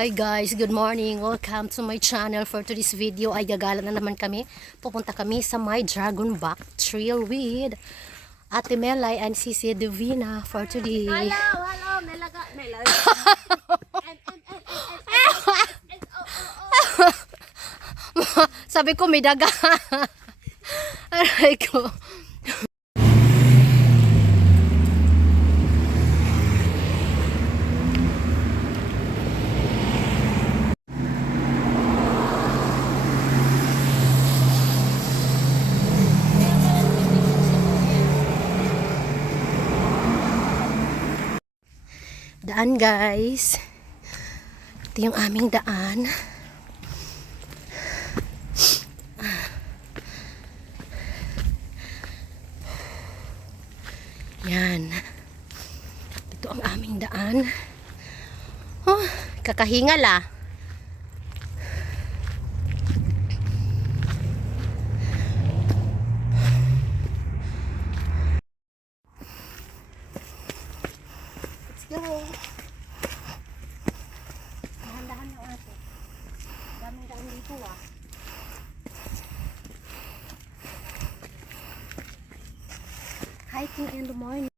Hi guys, good morning. Welcome to my channel. For today's video ay gagala na naman kami. Pupunta kami sa my Dragon Back Trail with Ate Melay and Sisi Divina for today. Hello, Melaga. Sabi ko may daga. Aray ko. Daan guys. Ito yung aming daan. Yan. Ito ang aming daan. Oh, kakahingal ah. Let's go. Dahan-dahan na ate. Daming-dami dito ah. Hiking in the morning.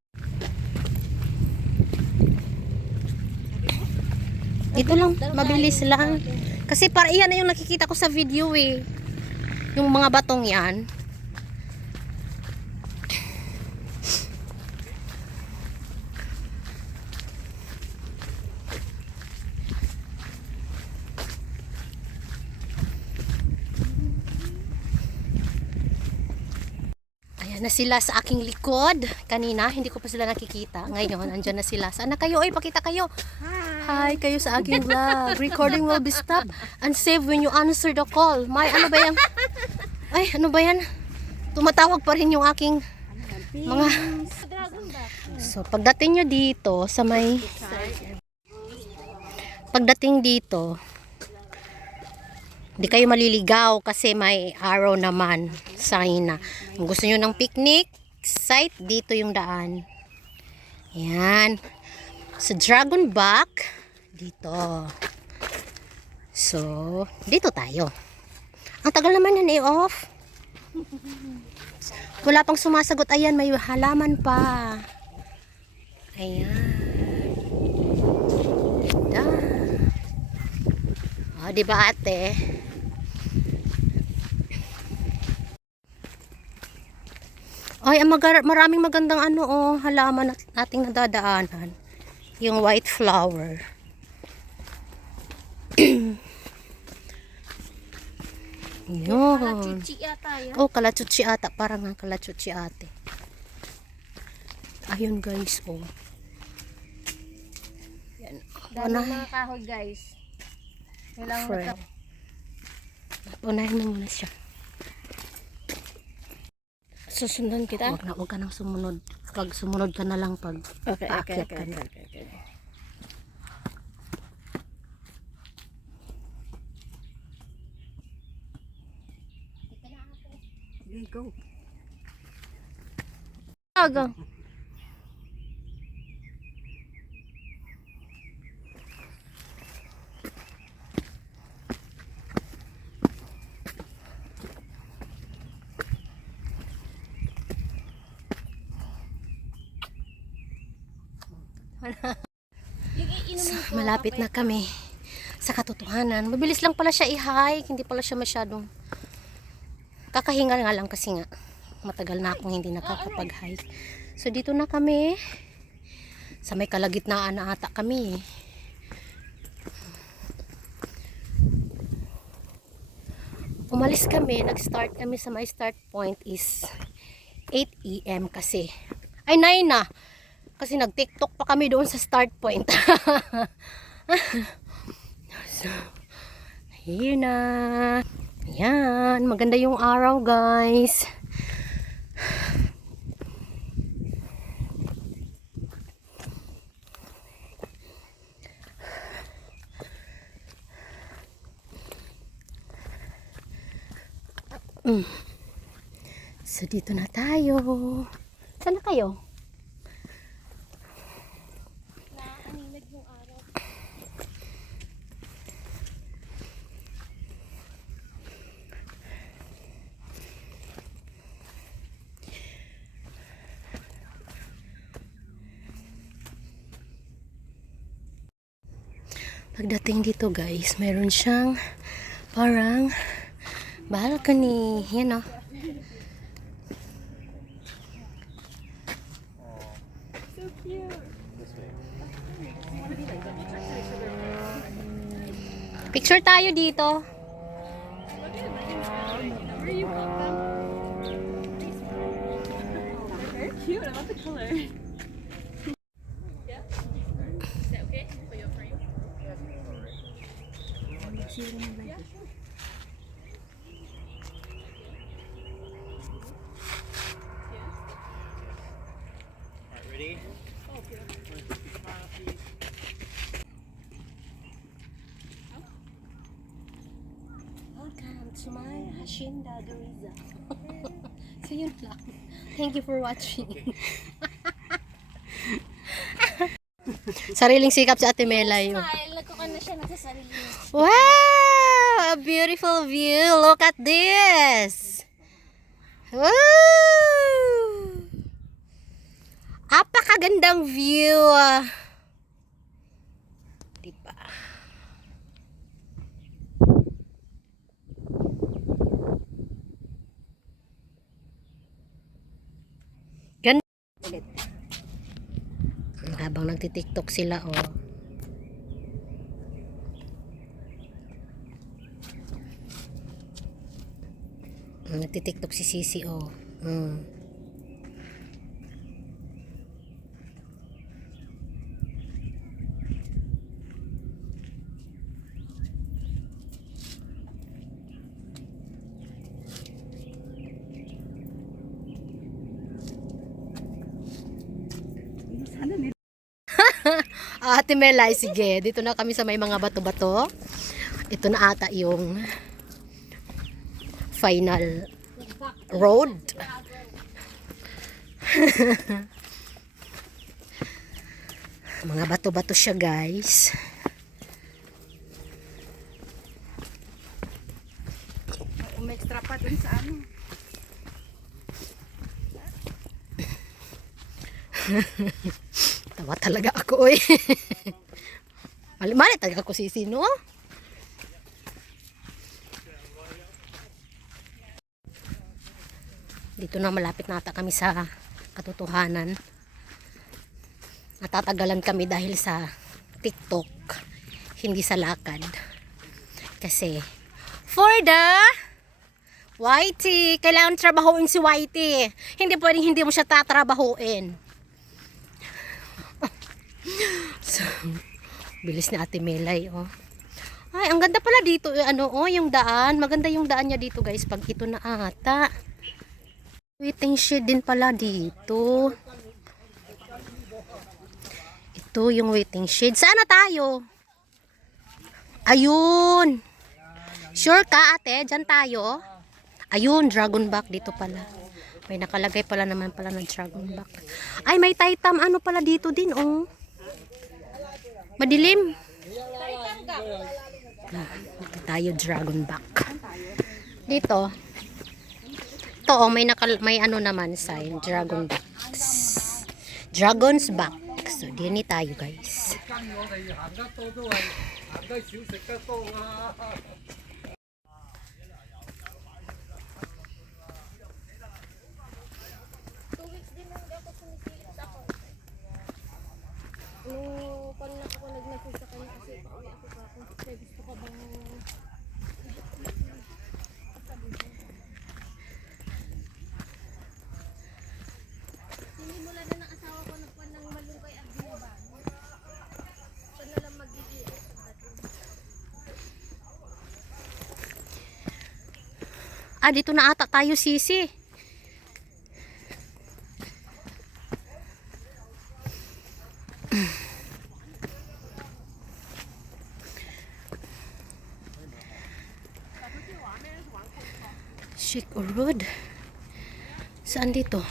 Dito lang, mabilis lang. Kasi para iyan na yung nakikita ko sa video eh. Yung mga batong yan. Na sila sa aking likod. Kanina, hindi ko pa sila nakikita. Ngayon, andyan na sila. Sana kayo? Ay, pakita kayo. Hi, kayo sa aking vlog. Recording will be stopped and saved when you answer the call. May, ano ba yan? Ay, ano ba yan? Tumatawag pa rin yung aking mga... So, pagdating nyo dito, sa may... Pagdating dito, hindi kayo maliligaw kasi may arrow naman. Sign na. Kung gusto nyo ng picnic site, dito yung daan. Yan. Sa Dragon Back, dito. So, dito tayo. Ang tagal naman yan off. Wala pang sumasagot. Ayan, may halaman pa. Ayan. Ganda. O, diba ate? Ay, maraming magandang halaman nating nadadaanan. Yung white flower. Yun. Kalachuchi yata yan. Oh, kalachuchi ata. Parang nga kalachuchi ate. Ayun guys, oh. Yan. Dami mga kahoy guys. Kailangan unahin mo muna siya. susundan kita. Huwag ka nang sumunod. Pag sumunod ka na lang pag paakyat ka na. Go. Aga. Malapit na kami sa katotohanan. Mabilis lang pala siya i-hike. Hindi pala siya masyadong kakahingal nga lang kasi nga matagal na akong hindi nakakapag-hike. So dito na kami sa may kalagitnaan na ata kami. Umalis kami, nag-start kami sa my start point is 8 AM kasi. Ay 9 na. Kasi nag-TikTok pa kami doon sa start point. So, here na. Ayan, maganda yung araw guys. So dito na tayo. Saan na kayo? Pagdating dito guys, meron siyang parang balcony. Yan o. Picture tayo dito. Cute, I love the color. Ready? Welcome to my Hacienda de Riza. So yun lang. Thank you for watching. Sariling sikap si Ate Melay. Smile, nagkukan na siya nagsasarili. Wow! A beautiful view. Look at this. Woo! Apakagandang view. Diba? Ganda. Habang nagtitiktok sila, oh. Nagtitiktok si Sisi, oh. Ate Melay, sige. Dito na kami sa may mga bato-bato. Ito na ata yung final road. Mga bato-bato siya, guys. Umextra pa dun sa ano. Tawa talaga ako, eh. Mali talaga ako Sisi, no? Dito na malapit na ata kami sa katotohanan. Natatagalan kami dahil sa TikTok, hindi sa lakad. Kasi for the Whitey, kailangan trabahuin si Whitey. Hindi pwedeng hindi mo siya tatrabahuin. So, bilis ni Ate Melay, oh. Ay, ang ganda pala dito, ano, oh, yung daan. Maganda yung daan niya dito, guys, pag ito na ata. Waiting shed din pala dito. Ito yung waiting shed. Saan na tayo? Ayun. Sure ka, ate? Diyan tayo? Ayun, dragon back dito pala. May nakalagay pala naman pala ng dragon back. Ay, may taitam. Ano pala dito din, oh. Madilim. Tayo dragon back. Dito. Ito, oh, may ano naman sign. Dragon back. Dragon's back. So, din tayo, guys. Pag ako nag-message sa kanya kasi pauwi ako pa kung gusto ka bang sinimula na ng asawa ko nagpan ng malunggay at binaban. Ito na lang mag-iiit sa dating. Dito na ata tayo, Sisi. Chic or road? Saan dito?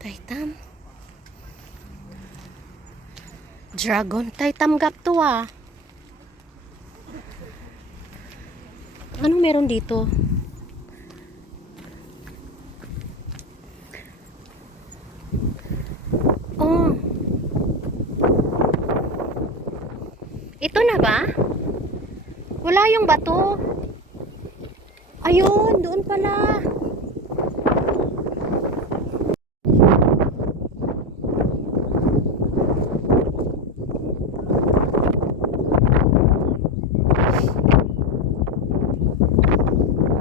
Taitam. Dragon. Taitam gap to, ah. Anong meron dito? Oh. ba? Wala yung bato. Ayun, doon pala.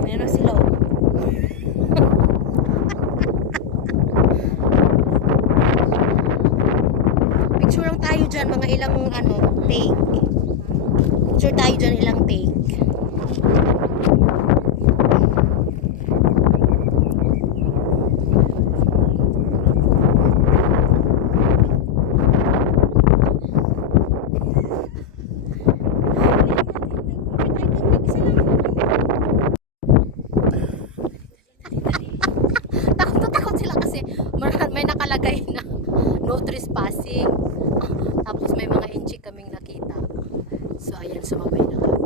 Ayan na sila, oh. Picture lang tayo dyan, mga ilang take. Picture tayo dyan, ilang take. Takot na takot sila kasi may nakalagay na no trespassing. Tapos may mga inchik kaming nakita. So ayan, sumabay na kami.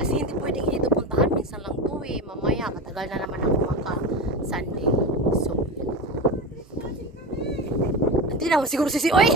Kasi hindi pwedeng dito puntahan. Minsan lang to eh. Mamaya, matagal na naman ako maka-Sunday. So, yun. Hindi naman siguro sisi. Oy!